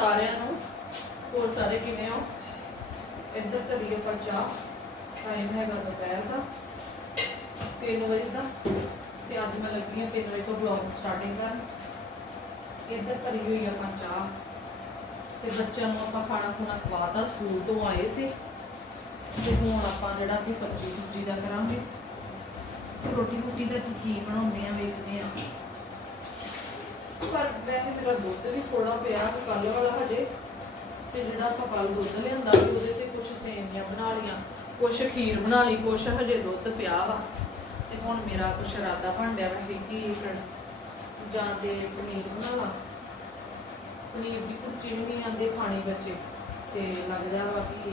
ਸਾਰਿਆਂ ਨੂੰ, ਹੋਰ ਸਾਰੇ ਕਿਵੇਂ ਹੋ? ਇੱਧਰ ਕਰੀਏ ਆਪਾਂ ਚਾਹ ਟਾਈਮ ਹੈਗਾ ਦੁਪਹਿਰ ਦਾ 3 ਵਜੇ ਦਾ। ਤੇ ਅੱਜ ਮੈਂ ਲੱਗੀ ਹਾਂ 3 ਵਜੇ ਤੋਂ ਵਲੌਗ ਸਟਾਰਟਿੰਗ ਕਰਨ। ਇੱਧਰ ਕਰੀ ਹੋਈ ਆਪਾਂ ਚਾਹ। ਤੇ ਬੱਚਿਆਂ ਨੂੰ ਆਪਾਂ ਖਾਣਾ ਖੁਣਾ ਖਵਾਤਾ, ਸਕੂਲ ਤੋਂ ਆਏ ਸੀ। ਤੇ ਹੁਣ ਆਪਾਂ ਜਿਹੜਾ ਕਿ ਸਬਜ਼ੀ ਸੁਬਜ਼ੀ ਦਾ ਕਰਾਂਗੇ। ਰੋਟੀ ਰੋਟੀ ਦਾ ਕੀ ਕੀ ਬਣਾਉਂਦੇ ਆ, ਵੇਖਦੇ ਆ। ਪਰ ਵੈਸੇ ਮੇਰਾ ਦੁੱਧ ਵੀ ਥੋੜਾ ਪਿਆ ਕੱਲ ਵਾਲਾ ਹਜੇ। ਤੇ ਜਿਹੜਾ ਆਪਾਂ ਕੱਲ ਦੁੱਧ ਲਿਆਂਦਾ ਸੀ, ਉਹਦੇ ਤੇ ਕੁਝ ਸੇਮੀਆਂ ਬਣਾ ਲੀਆਂ ਕੁਝ ਖੀਰ ਬਣਾ ਲਈ ਕੁਝ ਹਜੇ ਦੁੱਧ ਪਿਆ ਵਾ। ਤੇ ਹੁਣ ਮੇਰਾ ਕੁਛ ਇਰਾਦਾ ਬਣ ਡਿਆ ਵਾ ਕਿ ਜਾਂ ਤੇ ਪਨੀਰ ਬਣਾਵਾ। ਪਨੀਰ ਦੀ ਕੁਚੀ ਵੀ ਨਹੀਂ ਆਂਦੇ ਖਾਣੇ ਬੱਚੇ, ਤੇ ਲੱਗਦਾ ਵਾ ਕਿ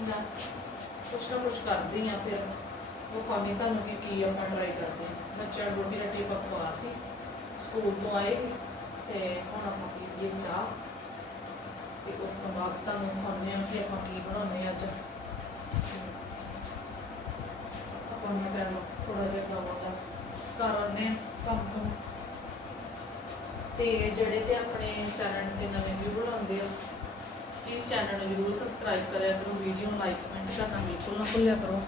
ਨਾ ਕੁਛ ਨਾ ਕੁਛ ਕਰਦੀ ਆ ਫਿਰ। ਉਹ ਖਾਣੀ ਤੁਹਾਨੂੰ ਕਿ ਕੀ ਆਪਾਂ ਟਰਾਈ ਕਰਦੇ ਆ। ਬੱਚਿਆਂ ਨੂੰ ਰੋਟੀ ਰੱਟੀ ਪਕਵਾਤੀ। ਸਕੂਲ ਤੋਂ ਆਏ ਤੇ ਹੁਣ ਆਪਾਂ ਪੀਈਏ ਚਾਹ ਤੇ ਉਸ ਤੋਂ ਬਾਅਦ ਤੁਹਾਨੂੰ ਖਾਣੇ ਆ ਕਿ ਆਪਾਂ ਕੀ ਬਣਾਉਂਦੇ ਆ ਅੱਜ। ਆਪਾਂ ਨੂੰ ਫਿਰ ਥੋੜਾ ਜਿਹਾ ਬਣਾਉਂਦਾ ਕਰ ਆਉਂਦੇ ਆ ਕੰਮ ਤੋਂ। ਤੇ ਜਿਹੜੇ ਤੇ ਆਪਣੇ ਚੈਨਲ ਤੇ ਨਵੇਂ ਵੀ ਬਣਾਉਂਦੇ ਆ ਪਲੀਜ਼ ਚੈਨਲ ਨੂੰ ਜਰੂਰ ਸਬਸਕ੍ਰਾਈਬ ਕਰਿਆ ਕਰੋ ਵੀਡੀਓ ਨੂੰ ਲਾਈਕ ਕਮੈਂਟ ਕਰਨਾ ਬਿਲਕੁਲ ਨਾ ਭੁੱਲਿਆ ਕਰੋ।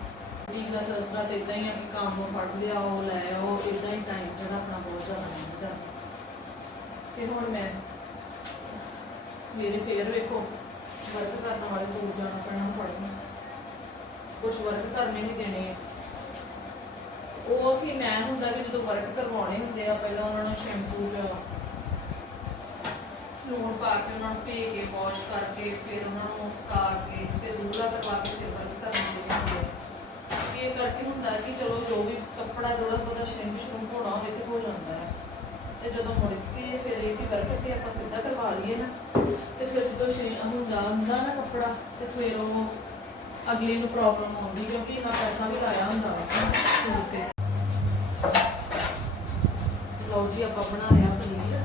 ਠੀਕ ਸਸਰਾ ਤੇ ਇਦਾਂ ਹੀ ਆ ਕਿ ਕੰਮ ਫੜ ਲਿਆ, ਉਹ ਲੈ ਆਓ ਇਦਾਂ ਹੀ ਟਾਈਮ ਜਿਹੜਾ ਆਪਣਾ ਬਹੁਤ ਜ਼ਿਆਦਾ ਲੰਘਦਾ ਤੇ ਹੁਣ ਮੈਂ ਸਵੇਰੇ ਫੇਰ ਵੇਖੋ ਵਰਕ ਕਰਨ ਵਾਲੇ ਸੂਟ ਜਾਣਾ ਪੈਣਾ ਪੜਨਾ ਕੁਝ ਵਰਕ ਕਰਨੇ ਨਹੀਂ ਦੇਣੇ ਆ। ਉਹ ਕਿ ਮੈਂ ਹੁੰਦਾ ਕਿ ਜਦੋਂ ਵਰਕ ਕਰਵਾਉਣੇ ਹੁੰਦੇ ਆ, ਪਹਿਲਾਂ ਉਹਨਾਂ ਨੂੰ ਸ਼ੈਂਪੂ ਚ ਲੂਣ ਪਾ ਕੇ ਉਹਨਾਂ ਨੂੰ ਭੇ ਕੇ ਵਾਸ਼ ਕਰਕੇ, ਫਿਰ ਉਹਨਾਂ ਨੂੰ ਸੁਕਾ ਕੇ, ਫਿਰ ਰੂਲਾ ਕਰਵਾ ਕੇ ਫਿਰ ਵਰਕ ਕਰਨੇ ਦੇ ਹੁੰਦੇ ਆ। ਇਹ ਹੁੰਦਾ ਕਿ ਚਲੋ ਜੋ ਵੀ ਕੱਪੜਾ ਜਿਹੜਾ ਪਤਾ ਸ਼ੈਂਪੂ ਸ਼ੈਂਪੂ ਹੋਣਾ ਹੋਵੇ ਤੇ ਹੋ ਜਾਂਦਾ ਹੈ। ਤੇ ਜਦੋਂ ਮੁੜ ਕੇ ਫਿਰ ਇਹ ਵੀ ਵਰਕ ਤੇ ਆਪਾਂ ਸਿੱਧਾ ਕਰਵਾ ਲਈਏ ਨਾ, ਤੇ ਫਿਰ ਜਦੋਂ ਸ਼ਰੀ ਹੁੰਦਾ ਹੁੰਦਾ ਨਾ ਕੱਪੜਾ, ਤੇ ਫਿਰ ਉਹ ਅਗਲੇ ਨੂੰ ਪ੍ਰੋਬਲਮ ਆਉਂਦੀ, ਕਿਉਂਕਿ ਇੰਨਾ ਪੈਸਾ ਵੀ ਲਾਇਆ ਹੁੰਦਾ ਸੂਟ ਤੇ। ਲਓ ਜੀ, ਆਪਾਂ ਬਣਾ ਲਿਆ ਪਨੀਰ।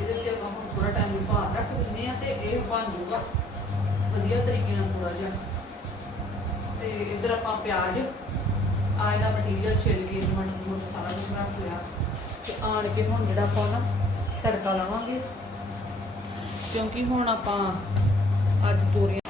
ਇਹਦੇ ਤੇ ਆਪਾਂ ਹੁਣ ਥੋੜਾ ਟਾਈਮ ਭਾਰ ਰੱਖ ਦਿੰਦੇ ਆ ਤੇ ਇਹ ਬਣ ਜਾਊਗਾ ਵਧੀਆ ਤਰੀਕੇ ਨਾਲ ਥੋੜਾ ਜਿਹਾ। ਤੇ ਇੱਧਰ ਆਪਾਂ ਪਿਆਜ਼ ਆ ਇਹਦਾ ਮਟੀਰੀਅਲ ਛਿਲ ਕੇ ਟਮਾਟਰ ਟਮੂਟਰ ਸਾਰਾ ਕੁਝ ਰੱਖ ਲਿਆ। ਤੇ ਆਣ ਕੇ ਹੁਣ ਜਿਹੜਾ ਆਪਾਂ ਨਾ ਤੜਕਾ ਲਾਵਾਂਗੇ, ਕਿਉਂਕਿ ਹੁਣ ਆਪਾਂ ਅੱਜ ਤੋਰੀਆਂ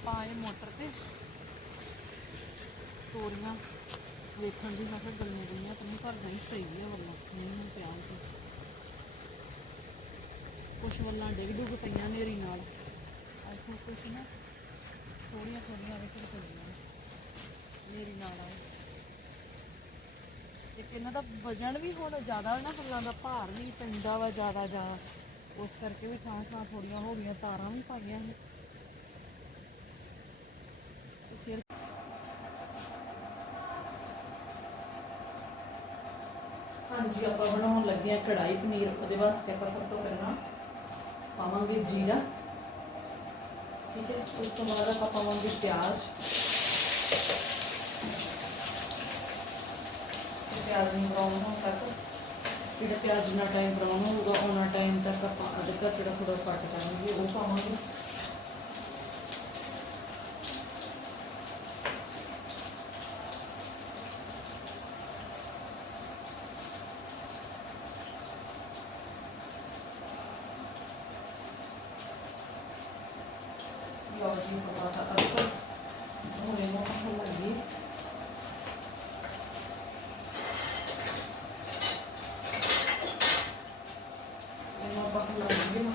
ਆਪਾਂ ਆਏ ਮੋਟਰ ਤੇ ਤੋਰੀਆਂ ਵੇਖਣ ਦੀ, ਮੈਂ ਕਿਹਾ ਗਲੀਆਂ ਗਲੀਆਂ ਤੇ ਨਹੀਂ ਨਹੀਂ ਸਹੀ ਹੈ ਵੱਲੋਂ। ਨਹੀਂ ਪਿਆ ਤੇ ਕੁਛ ਵੱਲਾਂ ਡਿੱਗ ਡੁੱਗ ਪਈਆਂ ਨੇਰੀ ਨਾਲ। ਇੱਥੋਂ ਕੁਛ ਨਾ ਥੋੜੀਆਂ ਥੋੜੀਆਂ ਵਿੱਚ ਪਈਆਂ ਨੇਰੀ ਨਾਲ ਆਏ। ਤੇ ਇਹਨਾਂ ਦਾ ਵਜਨ ਵੀ ਹੁਣ ਜ਼ਿਆਦਾ ਨਾ, ਫੁੱਲਾਂ ਦਾ ਭਾਰ ਵੀ ਪੈਂਦਾ ਵਾ ਜ਼ਿਆਦਾ ਜ਼ਿਆਦਾ ਉਸ ਕਰਕੇ ਵੀ ਥਾਂ ਥਾਂ ਥੋੜੀਆਂ ਹੋ ਗਈਆਂ, ਤਾਰਾਂ ਵੀ ਪਾ ਗਈਆਂ ਨੇ। ਹਾਂਜੀ ਆਪਾਂ ਬਣਾਉਣ ਲੱਗੇ ਆ ਕੜਾਈ ਪਨੀਰ। ਉਹਦੇ ਵਾਸਤੇ ਆਪਾਂ ਸਭ ਤੋਂ ਪਹਿਲਾਂ ਪਾਵਾਂਗੇ ਜੀਰਾ। ਠੀਕ ਹੈ, ਉਸ ਤੋਂ ਬਾਅਦ ਆਪਾਂ ਪਾਵਾਂਗੇ ਪਿਆਜ਼। ਪਿਆਜ਼ ਨੂੰ ਬਰਾਊਨ ਹੋਣ ਤੱਕ। ਜਿਹੜਾ ਪਿਆਜ਼ ਜਿੰਨਾ ਟਾਈਮ ਬਰਾਊਨ ਹੋਊਗਾ ਉਹਨਾਂ ਟਾਈਮ ਤੱਕ ਆਪਾਂ ਅਦਰਕ ਜਿਹੜਾ ਥੋੜਾ ਕੱਟ ਕਰਾਂਗੇ। ਉਹ ਪਾਵਾਂਗੇ ਲਓ ਜੀ ਪਤਾ ਅਦਰਕ ਹੋਣੇ ਨੂੰ ਹੋ ਲੱਗੀ ਇਹਨੂੰ ਆਪਾਂ ਖੁਲਾਉਂਗੇ ਨਾ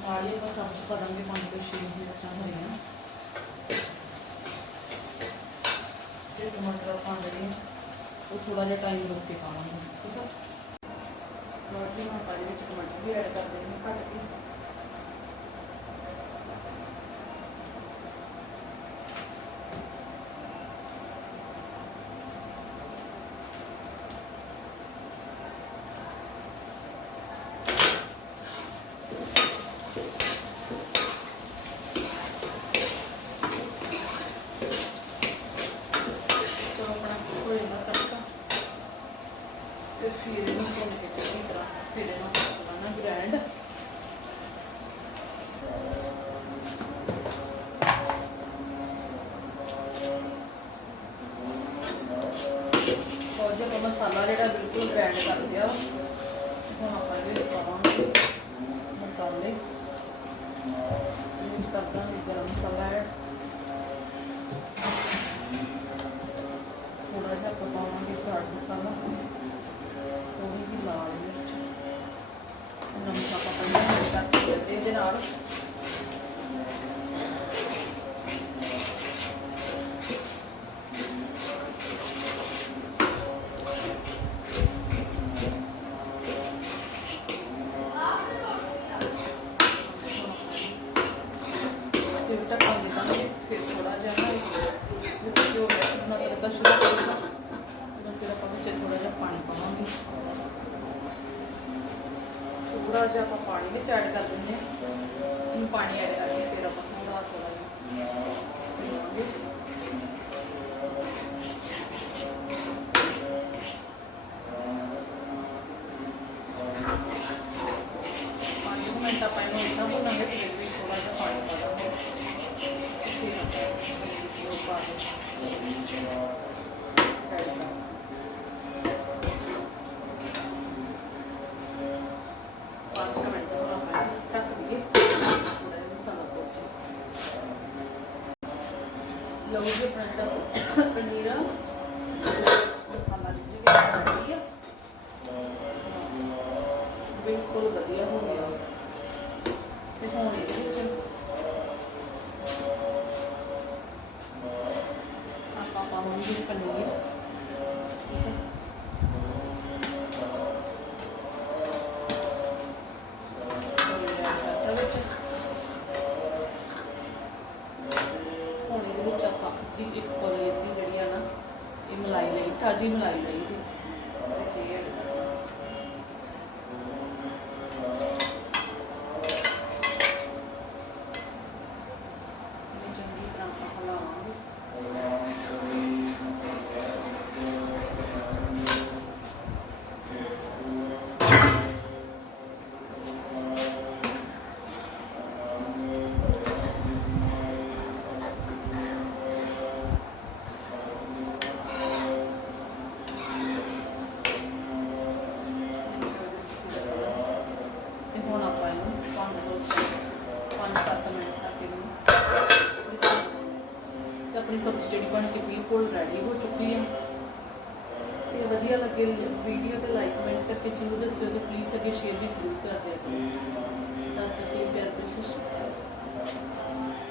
ਨਾਲ ਹੀ ਆਪਾਂ ਸਬਜ਼ੀ ਪਾ ਦਾਂਗੇ ਪੰਜ ਤੋਂ ਛੇ ਮਿਰਚਾਂ ਹਰੀਆਂ ਤੇ ਟਮਾਟਰ ਪਾ ਦੇਣੇ ਉਹ ਥੋੜਾ ਜਿਹਾ ਟਾਈਮ ਰੁਕ ਕੇ ਪਾਵਾਂਗੇ, ਠੀਕ ਆ? ਰੋਟੀ ਨਾਲ ਪਾ ਵਿੱਚ ਟਮਾਟਰ ਵੀ ਐਡ ਕਰ ਦੇਣੇ ਕੱਟ ਕੇ ਮਸਾਲਾ ਜਿਹੜਾ ਬਿਲਕੁਲ ਗ੍ਰਾਈਂਡ ਕਰ ਲਿਆ ਹੁਣ ਆਪਾਂ ਇਹਦੇ ਵਿੱਚ ਪਾਵਾਂਗੇ ਮਸਾਲੇ। ਯੂਜ਼ ਕਰਦਾ ਹਾਂ ਗਰਮ ਮਸਾਲਾ ਐਡ। ਥੋੜਾ ਜਿਹਾ ਆਪਾਂ ਪਾਵਾਂਗੇ ਚਾਟ ਮਸਾਲਾ। ਥੋੜੀ ਜਿਹੀ ਲਾਲ ਮਿਰਚ। ਨਮਕ ਆਪਾਂ ਪਹਿਲਾਂ ਐਡ ਕਰਕੇ ਦਿੱਤੇ ਇਹਦੇ ਨਾਲ। ਜੋ ਆਪਣਾ ਤੜਕਾ ਸ਼ੁਰੂ ਕਰੂਗਾ ਉਦੋਂ ਫਿਰ ਆਪਾਂ ਵਿੱਚ ਥੋੜਾ ਜਿਹਾ ਪਾਣੀ ਪਾਵਾਂਗੇ। ਥੋੜਾ ਜਿਹਾ ਆਪਾਂ ਪਾਣੀ ਵਿੱਚ ਐਡ ਕਰ ਦਿੰਦੇ ਹਾਂ। ਪਾਣੀ ਐਡ ਕਰਕੇ ਫਿਰ ਆਪਾਂ ਥੋੜਾ ਥੋੜਾ ਜਿਹਾ ਪਾਵਾਂਗੇ। ਪੰਜ ਕੁ ਮਿੰਟ ਆਪਾਂ ਇਹਨੂੰ ਇੱਦਾਂ ਭੁੰਨਾਂਗੇ ਫਿਰ ਵੀ ਥੋੜਾ ਜਿਹਾ ਪਾਣੀ ਪਾ ਦਾਂਗੇ ਫਿਰ ਆਪਾਂ ਉਹ ਪਾ ਦੇ ਪੰਜ ਕੁ ਮਿੰਟ ਹੋਰ ਆਪਾਂ ਇਹਨੂੰ ਢੱਕ ਦਈਏ ਥੋੜਾ ਜਿਹਾ ਮਸਾਲਾ ਪੋਚ ਲਓ ਜੀ ਆਪਣਾ ਪਨੀਰ ਮਸਾਲਾ ਜਿੱਜ ਗਿਆ ready ਬਿਲਕੁਲ ਵਧੀਆ ਹੋ ਗਿਆ ਤੇ ਹੁਣ ਇਹਦੇ ਵਿੱਚ ਆਪਾਂ ਪਨੀਰ। ਠੀਕ ਹੈ ਪਨੀਰ ਇਹਦੇ ਵਿੱਚ ਆਪਾਂ ਇੱਕ ਕੋਲੀ ਅੱਧੀ ਜਿਹੜੀ ਆ ਨਾ, ਇਹ ਮਲਾਈ ਲਈ, ਤਾਜੀ ਮਲਾਈ ਲਈ ਦੀ। ਵਿੱਚ ਵਧੀਆ ਲੱਗੇ ਵੀਡੀਓ ਤੇ ਲਾਈਕ ਕਮੈਂਟ ਕਰਕੇ ਜ਼ਰੂਰ ਦੱਸਿਓ ਤੇ ਪਲੀਜ਼ ਅੱਗੇ ਸ਼ੇਅਰ ਵੀ ਜ਼ਰੂਰ ਕਰ ਦਿਓ। ਤਾਂ ਤੱਕ ਲਈ ਪਿਆਰ ਭਰੀ ਸਤਿ ਸ਼੍ਰੀ ਅਕਾਲ।